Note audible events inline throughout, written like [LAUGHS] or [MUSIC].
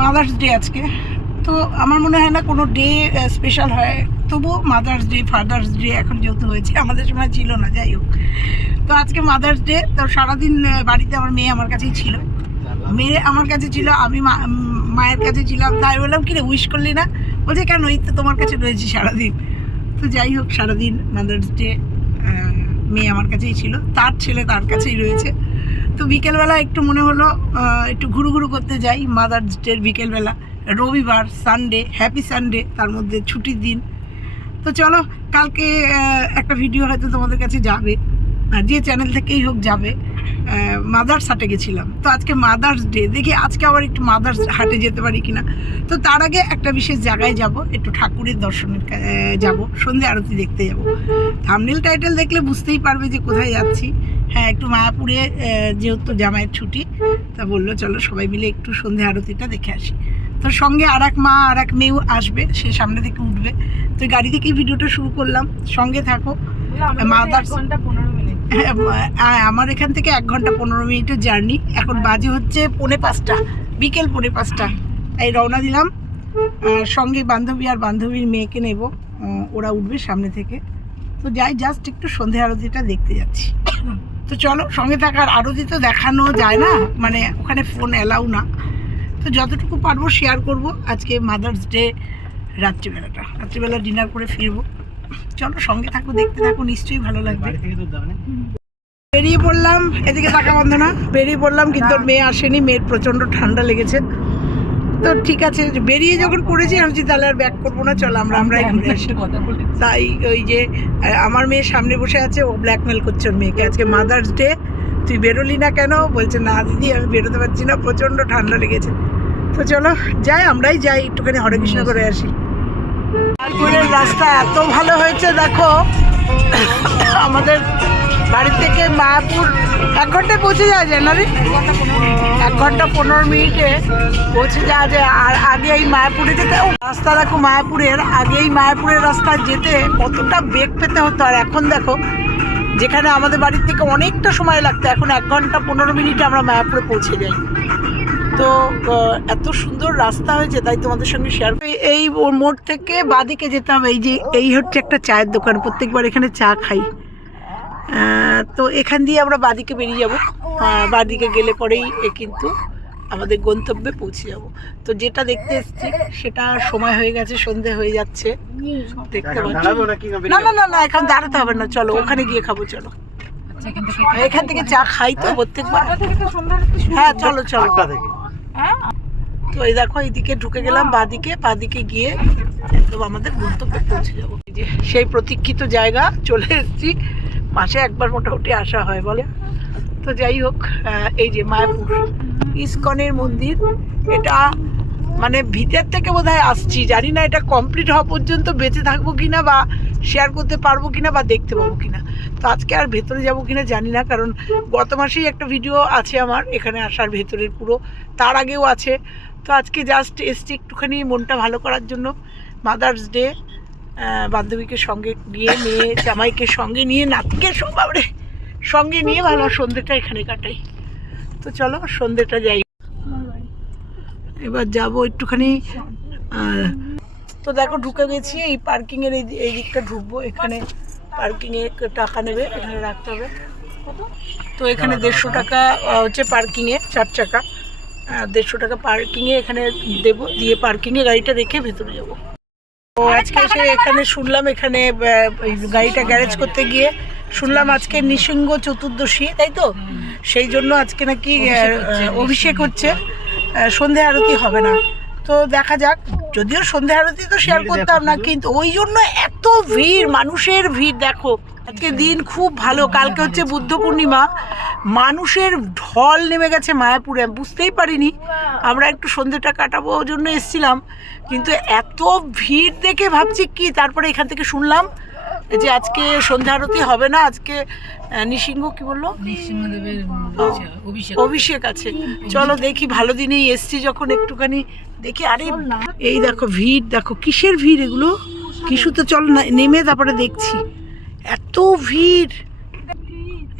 Mother's day আজকে। তো আমার মনে হয় না কোনো ডে স্পেশাল হয়। তবু মাদার্স ডে ফাদার্স ডে এখন যেহেতু হয়েছে, আমাদের সময় ছিল না, যাই হোক। তো আজকে মাদার্স ডে তো সারাদিন বাড়িতে আমার মেয়ে আমার কাছেই ছিল। মেয়ে আমার কাছে ছিল, আমি মায়ের কাছে ছিলাম। তাই বললাম কি রে উইশ করলি না? বলছে, কেন? ওই তো তোমার কাছে রয়েছি সারাদিন। তো যাই হোক, সারাদিন মাদার্স ডে মেয়ে আমার কাছেই ছিল। তার ছেলে তার কাছেই রয়েছে। তো বিকেলবেলা একটু মনে হলো একটু ঘুরু ঘুরু করতে যাই মাদার্স ডের বিকেলবেলা। রবিবার সানডে হ্যাপি সানডে তার মধ্যে ছুটির দিন। তো চলো, কালকে একটা ভিডিও হয়তো তোমাদের কাছে যাবে। যে চ্যানেল থেকেই হোক যাবে। মাদার্স হাটে গেছিলাম। তো আজকে মাদার্স ডে দেখি আজকে আবার একটু মাদার্স হাটে যেতে পারি কিনা। তো তার আগে একটা বিশেষ জায়গায় যাব, একটু ঠাকুরের দর্শনের যাব। সন্ধে আরতি দেখতে যাব। থামনেল টাইটেল দেখলে বুঝতেই পারবে যে কোথায় যাচ্ছি। হ্যাঁ একটু মায়াপুরে যেহেতু জামাইয়ের ছুটি তা বলল চলো সবাই মিলে একটু সন্ধে আরতিটা দেখে আসি। তো সঙ্গে আর এক মা আর এক মেয়েও আসবে সে সামনে থেকে উঠবে। তো গাড়ি থেকেই ভিডিওটা শুরু করলাম সঙ্গে থাকো। মাদার্স হ্যাঁ, আমার এখান থেকে এক ঘণ্টা পনেরো মিনিটের জার্নি। এখন বাজে হচ্ছে পৌনে পাঁচটা বিকেল পৌনে পাঁচটা। তাই রওনা দিলাম। সঙ্গে বান্ধবী আর বান্ধবীর মেয়েকে নেব। ওরা উঠবে সামনে থেকে। তো যাই জাস্ট একটু সন্ধে আরতিটা দেখতে যাচ্ছি। তো চলো সঙ্গে থাকার আরতি তো দেখানো যায় না মানে ওখানে ফোন অ্যালাউ না। তো যতটুকু পারব শেয়ার করব আজকে মাদার্স ডে রাত্রিবেলাটা। রাত্রিবেলা ডিনার করে ফিরবো। চলো সঙ্গে থাকো দেখতে থাকো নিশ্চয়ই ভালো লাগবে। বেরিয়ে পড়লাম এদিকে টাকা বন্ধ না বেরিয়ে পড়লাম কিন্তু মেয়ে আসেনি মেয়ের প্রচণ্ড ঠান্ডা লেগেছে। তো ঠিক আছে বেরিয়ে যখন পড়েছি আমি তাহলে আর ব্যাক করব না চলো আমরা আমরাই ঘুরে আসি। তাই ওই যে আমার মেয়ে সামনে বসে আছে ও ব্ল্যাকমেল করছে ওর মেয়েকে। আজকে মাদার্স ডে তুই বেরোলি না কেন? বলছে না দিদি আমি বেরোতে পারছি না প্রচণ্ড ঠান্ডা লেগেছে। তো চলো যাই আমরাই যাই একটুখানি হরে কৃষ্ণ করে আসি। লালপুরের রাস্তা এত ভালো হয়েছে দেখো। আমাদের বাড়ি থেকে মায়াপুর এক ঘন্টায় পৌঁছে যাওয়া যায় না রে? এক ঘণ্টা পনেরো মিনিটে পৌঁছে যাওয়া যায় আর আগে এই মায়াপুরে যেতে রাস্তা দেখো মায়াপুরের। আগে এই মায়াপুরের রাস্তা যেতে কতটা বেগ পেতে হতো। আর এখন দেখো, যেখানে আমাদের বাড়ির থেকে অনেকটা সময় লাগতো। এখন এক ঘণ্টা পনেরো মিনিটে আমরা মায়াপুরে পৌঁছে যাই। তো এত সুন্দর রাস্তা হয়েছে, তাই তোমাদের সঙ্গে শেয়ার এই মোড় থেকে বাদিকে যেতে হবে এই যে, এই হচ্ছে একটা চায়ের দোকান। প্রত্যেকবার এখানে চা খাই। তো এখান দিয়ে আমরা বাদিকে বেরিয়ে যাব। বাদিকে গেলে পরেই এ কিন্তু আমাদের গন্তব্যে পৌঁছে যাব। তো যেটা দেখতে এসেছি সেটা সময় হয়ে গেছে সন্ধে হয়ে যাচ্ছে। দেখতে পাচ্ছি। না না না না এখন দাঁড়াতে হবে না চলো ওখানে গিয়ে খাব চলো। এখান থেকে চা খাই তো প্রত্যেকবার। হ্যাঁ চলো চলো। তো এই দেখো এইদিকে ঢুকে গেলাম বাদিকে বাদিকে গিয়ে একদম আমাদের গন্তব্যে পৌঁছে যাব। সেই প্রতীক্ষিত জায়গা চলে এসেছি। মাসে একবার মোটামুটি আসা হয় বলে। তো যাই হোক এই যে মায়াপুর ইস্কনের মন্দির, এটা মানে ভিতর থেকে বোধহয় আসছি। জানি না এটা কমপ্লিট হওয়া পর্যন্ত বেঁচে থাকব কি না বা শেয়ার করতে পারব কি না বা দেখতে পাবো কি না তো আজকে আর ভেতরে যাব কি না জানি না, কারণ গত মাসেই একটা ভিডিও আছে আমার, এখানে আসার ভেতরের পুরো। তার আগেও আছে। তো আজকে জাস্ট এসছি একটুখানি মনটা ভালো করার জন্য। মাদার্স ডে বান্ধবীকে সঙ্গে নিয়ে, মেয়ে জামাইকে সঙ্গে নিয়ে, নাতিকে সব বাবরে সঙ্গে নিয়ে ভালো সন্ধ্যেটা এখানে কাটাই। তো চলো সন্ধ্যেটা যাই। এবার যাব একটুখানি তো দেখো, ঢুকে গেছি, এই পার্কিংয়ের এই এই দিকটা ঢুকবো, এখানে পার্কিংয়ে টাকা নেবে, এখানে রাখতে হবে। তো এখানে দেড়শো টাকা হচ্ছে পার্কিংয়ে চার চাকা। দেড়শো টাকা পার্কিংয়ে এখানে দেব, দিয়ে পার্কিংয়ে গাড়িটা রেখে ভেতরে যাব। তো আজকে এসে এখানে শুনলাম এখানে গাড়িটা গ্যারেজ করতে গিয়ে শুনলাম আজকে নিসিংহ চতুর্দশী তাই তো? সেই জন্য আজকে নাকি অভিষেক হচ্ছে সন্ধে আরতি হবে না। তো দেখা যাক যদিও সন্ধে আরতি তো শেয়ার করতাম না কিন্তু ওই জন্য এত ভিড় মানুষের ভিড় দেখো। আজকে দিন খুব ভালো। কালকে হচ্ছে বুদ্ধ পূর্ণিমা। মানুষের ঢল নেমে গেছে মায়াপুরে বুঝতেই পারিনি। আমরা একটু সন্ধ্যেটা কাটাবো জন্য এসছিলাম। কিন্তু এত ভিড় দেখে ভাবছি কি তারপরে এখান থেকে শুনলাম যে আজকে সন্ধ্যা আরতি হবে না আজকে নৃসিংহ কি বলল? অভিষেক। আছে। চলো দেখি ভালো দিনেই এসছি যখন একটুখানি দেখি। আরে এই দেখো ভিড় দেখো কিসের ভিড় এগুলো? কিছু তো চল না নেমে তারপরে দেখছি। এত ভিড়।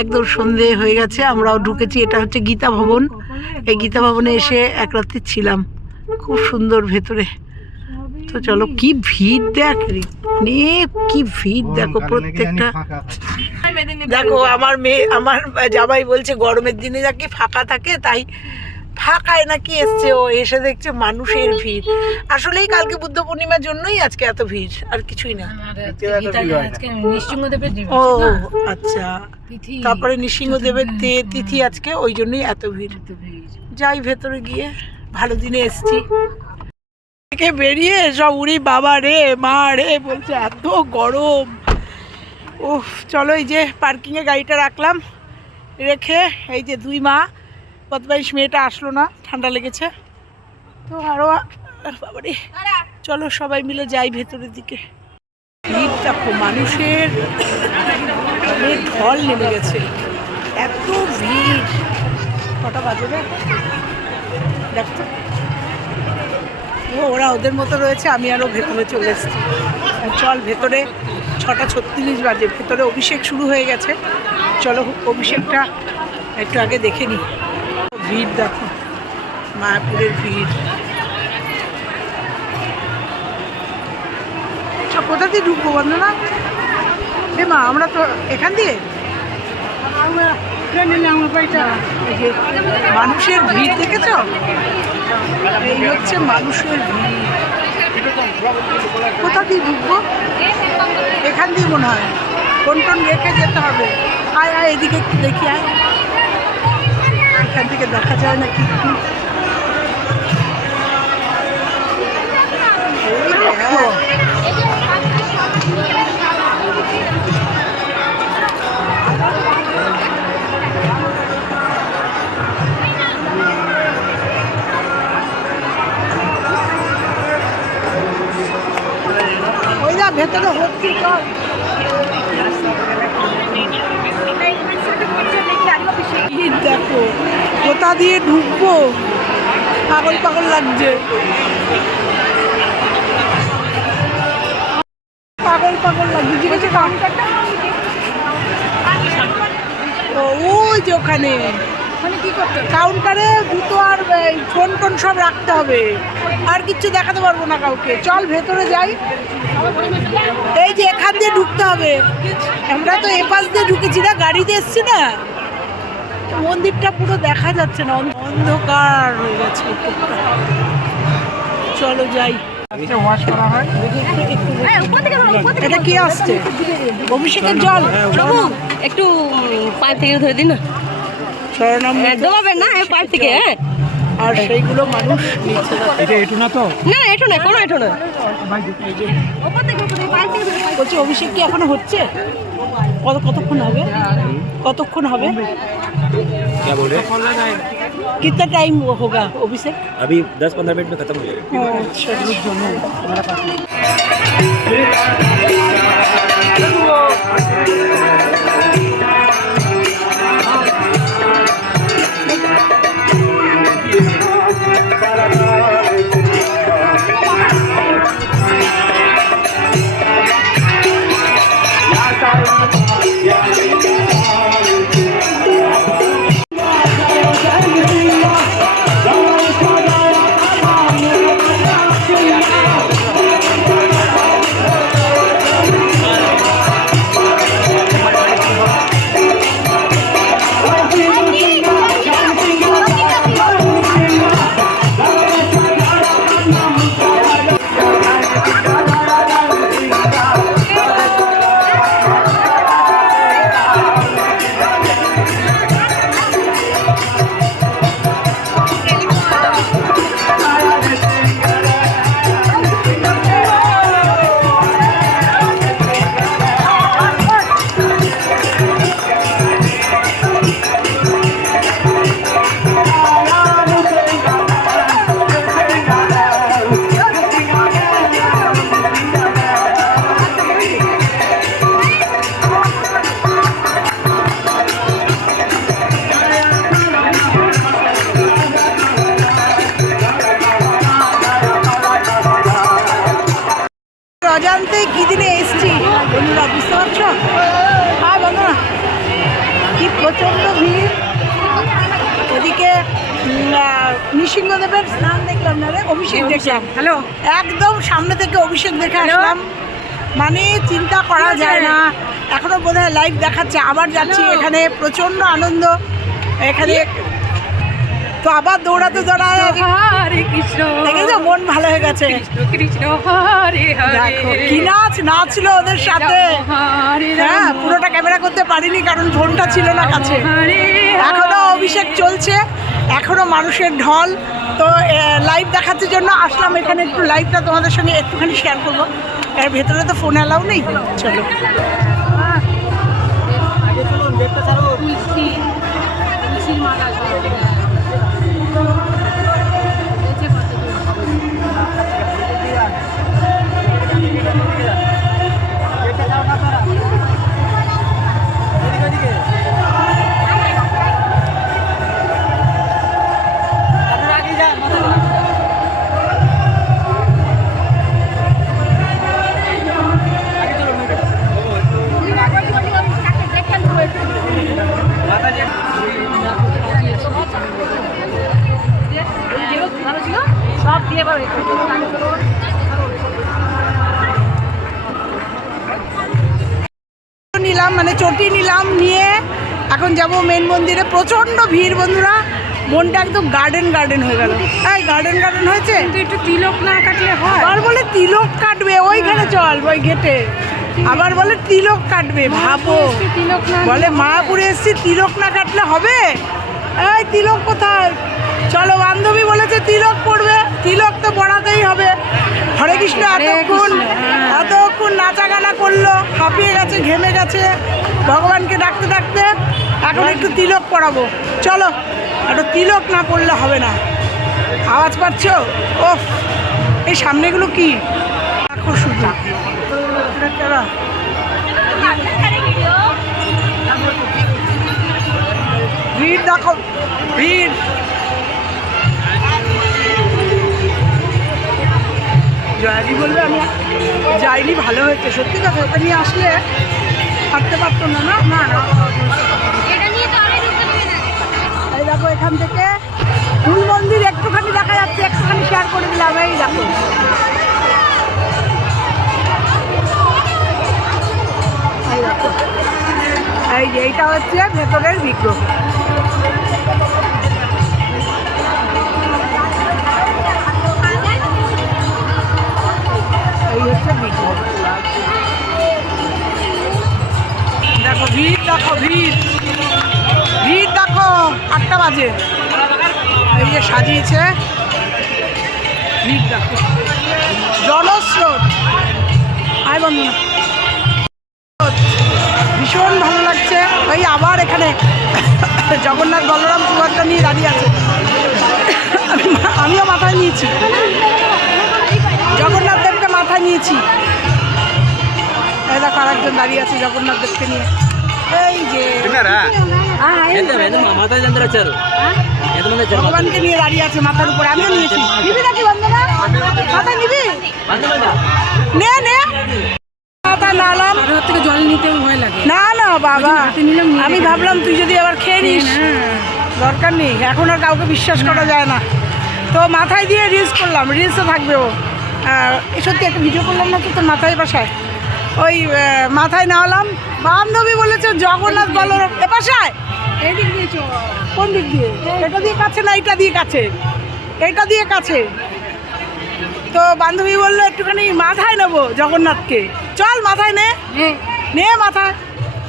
একদম সন্ধে হয়ে গেছে, আমরাও ঢুকেছি, এটা হচ্ছে গীতা ভবন। এই গীতা ভবনে এসে এক রাত্রি ছিলাম, খুব সুন্দর ভেতরে। তো চলো, কি ভিড় দেখ অনেক কি ভিড় দেখো প্রত্যেকটা। দেখো, আমার মেয়ে, আমার জামাই বলছে গরমের দিনে নাকি ফাঁকা থাকে, তাই ফাঁকায় নাকি এসছে ও এসে দেখছে মানুষের ভিড়। আসলেই কালকে বুদ্ধ পূর্ণিমার জন্যই আজকে এত ভিড় আর কিছুই না। আমার আজকে নৃসিংহদেবের ও? আচ্ছা। তিথি। তারপরে নৃসিংহদেবের তে- তিথি আজকে ওই জন্যই এত ভিড়। এত ভিড়। যাই ভেতরে গিয়ে ভালো দিনে এসছি। থেকে বেরিয়ে সব উড়ি বাবা রে মা রে বলছে এত গরম। উফ চলো এই যে পার্কিংয়ে গাড়িটা রাখলাম রেখে এই যে দুই মা বদমাইশ মেয়েটা আসলো না, ঠান্ডা লেগেছে। তো আরও বাবারে। চলো সবাই মিলে যাই ভেতরের দিকে। ভিড় দেখো, মানুষের মানে ঢল নেমে গেছে। এত ভিড়। কটা বাজে রে? দেখতো ও, ওরা ওদের মতো রয়েছে, আমি আরও ভেতরে চলে এসেছি। চল ভেতরে, ছটা ছত্রিশ বাজে। ভেতরে অভিষেক শুরু হয়ে গেছে। চলো অভিষেকটা একটু আগে দেখে নিই ভিড় দেখো মায়াপুরের ভিড়। আচ্ছা কোথা দিয়ে ঢুকবো বন্দনা এ মা আমরা তো এখান দিয়ে? মানুষের ভিড় দেখেছ? এই হচ্ছে মানুষের ভিড়। কোথা দিয়ে ঢুকবো? এখান দিয়ে মনে হয়। কোন কোন রেখে যেতে হবে? আয় আয় এদিকে একটু দেখি আয়। এখান থেকে দেখা যায় না কি ভেতরে হচ্ছে দেখো কোথা দিয়ে ঢুকবো? পাগল পাগল লাগছে। পাগল পাগল লাগছে জিজ্ঞেস কাউন্টারটা ও ওই যে ওখানে। কাউন্টারে জুতো আর ফোন টোন সব রাখতে হবে। আর কিচ্ছু দেখাতে পারব না কাউকে। চল ভেতরে যাই। এই যে এখান দিয়ে ঢুকতে হবে। আমরা তো এপাশ দিয়ে ঢুকেছি না গাড়িতে এসছি না। মন্দিরটা পুরো দেখা যাচ্ছে না অন্ধকার হয়ে গেছে। চলো যাই। ওয়াশ করা এটা কি আসছে? অভিষেকের জল। প্রভু একটু থেকে ধরে দিন না। ডোবাবেন থেকে হ্যাঁ। আর সেইগুলো মানুষ না না এটো না কোনো এটো না। বলছি অভিষেক কি এখনো হচ্ছে কত কতক্ষণ হবে কতক্ষণ হবে क्या बोल रहे हैं कितना टाइम होगा अभिषेक अभी 10-15 मिनट में खत्म हो जाएगा অভিষেক দেখলাম। হ্যালো? একদম সামনে থেকে অভিষেক দেখে আসলাম। মানে চিন্তা করা যায় না। এখনও বোধহয় লাইভ দেখাচ্ছে। আবার যাচ্ছি এখানে। প্রচণ্ড আনন্দ। এখানে তো আবার দৌড়াতে দৌড়াতে হরে কৃষ্ণ। দেখেছ মন ভালো হয়ে গেছে। কৃষ্ণ হরে দেখো কি নাচ নাচলো ওদের সাথে। হ্যাঁ পুরোটা ক্যামেরা করতে পারিনি কারণ ফোনটা ছিল না কাছে। এখনও অভিষেক চলছে এখনও মানুষের ঢল। তো লাইভ দেখাতে জন্য আসলাম এখানে একটু লাইভটা তোমাদের সঙ্গে একটুখানি শেয়ার করব। এর ভেতরে তো ফোন অ্যালাউ নেই। চলো। তুলসী তুলসীর মালা। ভালো চটি নিলাম নিয়ে এখন যাব মেন মন্দিরে। প্রচণ্ড ভিড় বন্ধুরা। মনটা একদম গার্ডেন গার্ডেন হয়ে গেল। এই গার্ডেন গার্ডেন হয়েছে? একটু তিলক না কাটলে হয়। আবার বলে তিলক কাটবে ওইখানে চল ওই গেটে আবার বলে তিলক কাটবে ভাবো। তিলক না বলে মায়াপুরে এসছি তিলক না কাটলে হবে? এই তিলক কোথায়? চলো বান্ধবী বলেছে তিলক পড়বে। তিলক তো পড়াতেই হবে। হরে কৃষ্ণ এতক্ষণ এতক্ষণ নাচা গানা করল হাঁপিয়ে গেছে ঘেমে গেছে। ভগবানকে ডাকতে ডাকতে এখন একটু তিলক পড়াবো। চলো একটু তিলক না পড়লে হবে না। আওয়াজ পাচ্ছ? ওফ এই সামনেগুলো কি? দেখো শুধু। ভিড় দেখো ভিড়। জয়াদি বলবে আমি যাইনি ভালো হয়েছে। সত্যি কথা ওটা নিয়ে আসলে থাকতে পারতো না না? না না। এই দেখো এখান থেকে ফুল মন্দির একটুখানি দেখা যাচ্ছে একটুখানি শেয়ার করে দিলাম এই দেখো। এই দেখো। এই যে এইটা হচ্ছে ভেতরের বিগ্রহ। হচ্ছে দেখো, ভিড় দেখো, ভিড়। ভিড় দেখো, আটটা বাজে। এই যে সাজিয়েছে। ভিড় দেখো। জনস্রোত। আয় বন্ধু। ভীষণ ভালো লাগছে। ওই আবার এখানে জগন্নাথ বলরাম সুভদ্রা নিয়ে দাঁড়িয়ে আছে। আমিও মাথায় নিয়েছি। জগন্নাথ নিয়েছি এই আর একজন দাঁড়িয়ে আছে জগন্নাথ দেবকে নিয়ে। এই যে হ্যাঁ, হ্যাঁ, হ্যাঁ? ভগবানকে নিয়ে দাঁড়িয়ে আছে মাথার উপরে আমিও নিয়েছি। নিবি নাকি মাথা নিবি? নে? নে থেকে জল নিতে ভয় না না বাবা। আমি ভাবলাম তুই যদি আবার খেয়ে নিস। দরকার নেই এখন আর কাউকে বিশ্বাস করা যায় না। তো মাথায় দিয়ে রিলস করলাম রিলসও থাকবে ও। সত্যি একটা ভিডিও করলাম না তো তোর মাথায় বাসায়। ওই মাথায় নাওয়ালাম বান্ধবী বলেছে জগন্নাথ বলো। এ পাশায় এই দিক দিয়ে কোন দিক দিয়ে? এটা দিয়ে কাছে না এটা দিয়ে কাছে? এটা দিয়ে কাছে। তো বান্ধবী বলল একটুখানি মাথায় নেব জগন্নাথকে। চল মাথায় নে। নে। মাথায়।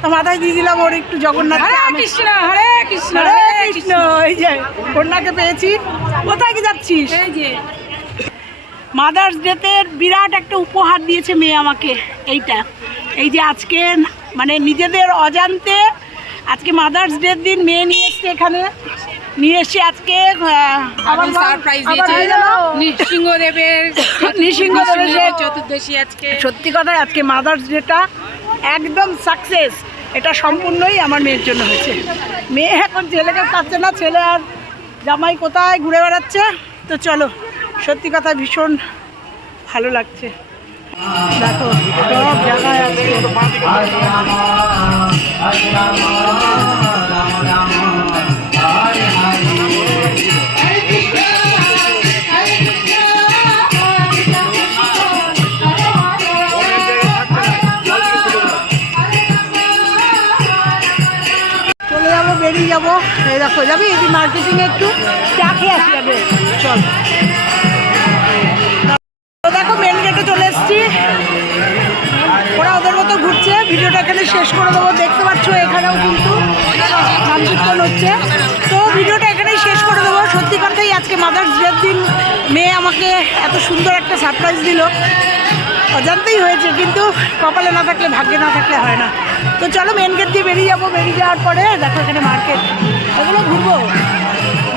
তো মাথায় দিয়ে দিলাম ওর একটু জগন্নাথ হরে কৃষ্ণ হরে কৃষ্ণ হরে কৃষ্ণ। এই যে কন্যাকে পেয়েছি। কোথায় কি যাচ্ছিস? এই যে মাদার্স ডেতে বিরাট একটা উপহার দিয়েছে মেয়ে আমাকে এইটা। এই যে আজকে মানে নিজেদের অজান্তে আজকে মাদার্স ডের দিন মেয়ে নিয়ে এসছে এখানে। নিয়ে এসে আজকে আহ, আবার সারপ্রাইজ দিয়েছে। নৃসিংহদেবের [LAUGHS] নৃসিংহদেবের চতুর্দশী আজকে। সত্যি কথা আজকে মাদার্স ডেটা একদম সাকসেস এটা সম্পূর্ণই আমার মেয়ের জন্য হয়েছে। মেয়ে এখন ছেলেকে পাচ্ছে না ছেলে আর জামাই কোথায় ঘুরে বেড়াচ্ছে? তো চলো। সত্যি কথা ভীষণ ভালো লাগছে। দেখো, সব জায়গায় আছে। চলে যাব, বেরিয়ে যাব। এই দেখো, যাবি? এটি মার্কেটিংয়ে একটু চা খেয়ে আসি যাবে চল। দেখো মেন গেটে চলে এসেছি। ওরা ওদের মতো ঘুরছে। ভিডিওটা এখানে শেষ করে দেবো। দেখতে পাচ্ছ এখানেও কিন্তু কীর্তন হচ্ছে। তো ভিডিওটা এখানেই শেষ করে দেবো। সত্যি কথাই আজকে মাদার্স ডের দিন। মেয়ে আমাকে এত সুন্দর একটা সারপ্রাইজ দিল। অজান্তেই হয়েছে, কিন্তু কপালে না থাকলে, ভাগ্যে না থাকলে হয় না। তো চলো মেন গেট দিয়ে বেরিয়ে যাব। বেরিয়ে যাওয়ার পরে দেখো এখানে মার্কেট এগুলো ঘুরবো।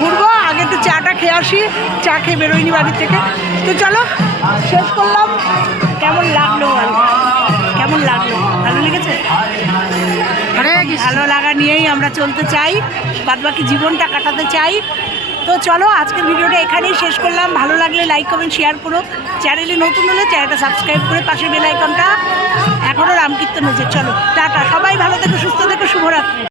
ঘুরবো, আগে একটু চাটা খেয়ে আসি। চা খেয়ে বেরোয়নি বাড়ি থেকে। তো চলো শেষ করলাম। কেমন লাগল? কেমন লাগল? ভালো লেগেছে? ভালো লাগা নিয়েই আমরা চলতে চাই বাদ বাকি জীবনটা কাটাতে চাই। তো চলো আজকের ভিডিওটা এখানেই শেষ করলাম। ভালো লাগলে লাইক কমেন্ট শেয়ার করো। চ্যানেলে নতুন হলে চ্যানেলটা সাবস্ক্রাইব করে পাশে বেল আইকনটা এখনও রামকীর্তন হয়েছে। চলো টাটা। সবাই ভালো থেকো সুস্থ থেকো শুভরাত্রি।